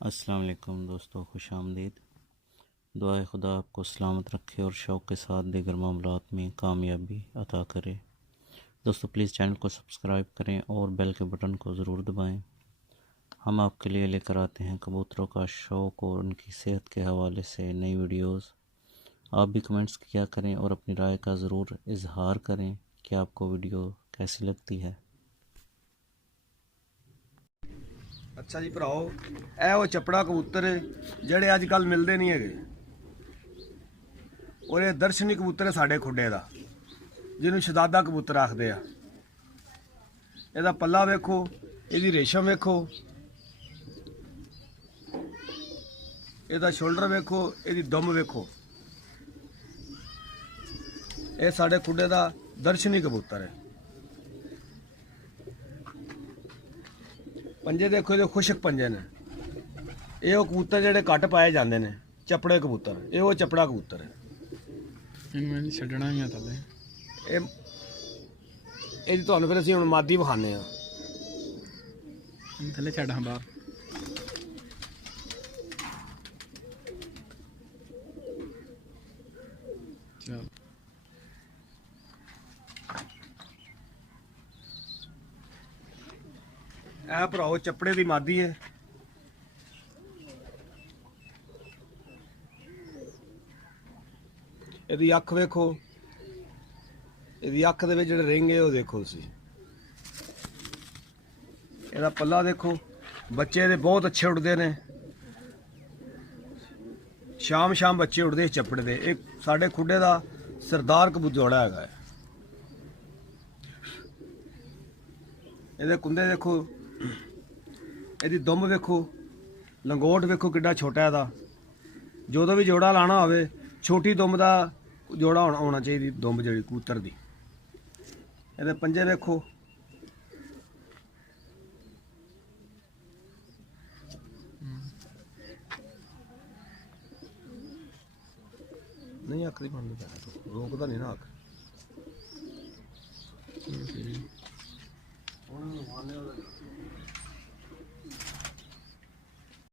अस्सलाम वालेकुम दोस्तों, खुश आमदीद। दुआए खुदा आपको सलामत रखे और शौक़ के साथ दीगर मामलात में कामयाबी अता करे। दोस्तों प्लीज़ चैनल को सब्सक्राइब करें और बेल के बटन को ज़रूर दबाएं। हम आपके लिए लेकर आते हैं कबूतरों का शौक़ और उनकी सेहत के हवाले से नई वीडियोस। आप भी कमेंट्स किया करें और अपनी राय का ज़रूर इजहार करें कि आपको वीडियो कैसी लगती है। अच्छा जी भराओ, ਇਹ ਉਹ ਚੱਪੜਾ ਕਬੂਤਰ ਜਿਹੜੇ ਅੱਜ ਕੱਲ ਮਿਲਦੇ ਨਹੀਂ ਹੈਗੇ ਔਰ ਇਹ ਦਰਸ਼ਨੀ ਕਬੂਤਰ ਹੈ ਸਾਡੇ ਖੁੱਡੇ ਦਾ, ਜਿਹਨੂੰ ਸ਼ਹਜ਼ਾਦਾ ਕਬੂਤਰ ਆਖਦੇ ਆ। ਇਹਦਾ ਪੱਲਾ ਵੇਖੋ, ਇਹਦੀ ਰੇਸ਼ਮ ਵੇਖੋ, ਇਹਦਾ ਸ਼ੋਲਡਰ ਵੇਖੋ, ਇਹਦੀ ਦੁਮ ਵੇਖੋ। ਇਹ ਸਾਡੇ ਖੁੱਡੇ ਦਾ ਦਰਸ਼ਨੀ ਕਬੂਤਰ ਹੈ। पंजे देखो जो खुशक पंजे ने, ये वो कबूतर जेडे घट पाए जाते हैं, चपड़े कबूतर। ये वो चपड़ा कबूतर है। छड्डना ही थले ये तुहानू फिर असीं हुण मादी विखाने आ। थले छड्ड हां बाहर। चल ਇਹ ਭਰਾਓ ਚੱਪੜੇ ਦੀ ਮਾਦੀ ਹੈ। ਇਹਦੀ ਅੱਖ ਵੇਖੋ, ਇਹਦੀ ਅੱਖ ਦੇ ਵਿੱਚ ਜਿਹੜੇ ਰਿੰਗ ਹੈ ਉਹ ਦੇਖੋ ਤੁਸੀਂ। ਇਹਦਾ ਪੱਲਾ ਦੇਖੋ, ਬੱਚੇ ਦੇ ਬਹੁਤ ਅੱਛੇ ਉੱਡਦੇ ਨੇ। ਸ਼ਾਮ ਬੱਚੇ ਉੱਡਦੇ ਇਸ ਚੱਪੜੇ ਦੇ। ਇਹ ਸਾਡੇ ਖੁੱਡੇ ਦਾ ਸਰਦਾਰ ਕਬੂਤਰ ਹੈਗਾ ਹੈ। ਇਹਦੇ ਕੁੰਦੇ ਦੇਖੋ, ਇਹਦੀ ਦੁੰਬ ਵੇਖੋ, ਲੰਗੋਟ ਵੇਖੋ ਕਿੱਡਾ ਛੋਟਾ ਇਹਦਾ। ਜਦੋਂ ਵੀ ਜੋੜਾ ਲਾਣਾ ਹੋਵੇ, ਛੋਟੀ ਦੁੰਬ ਦਾ ਜੋੜਾ ਹੋਣਾ ਚਾਹੀਦੀ, ਦੁੰਬ ਜਿਹੜੀ ਕਬੂਤਰ ਦੀ। ਇਹਦੇ ਪੰਜੇ ਵੇਖੋ, ਨਹੀਂ ਅੱਖ ਦੀ ਬੰਦ ਕਰ, ਰੋਕਦਾ ਨਹੀਂ ਨਾ ਅੱਖ। ਹੁਣ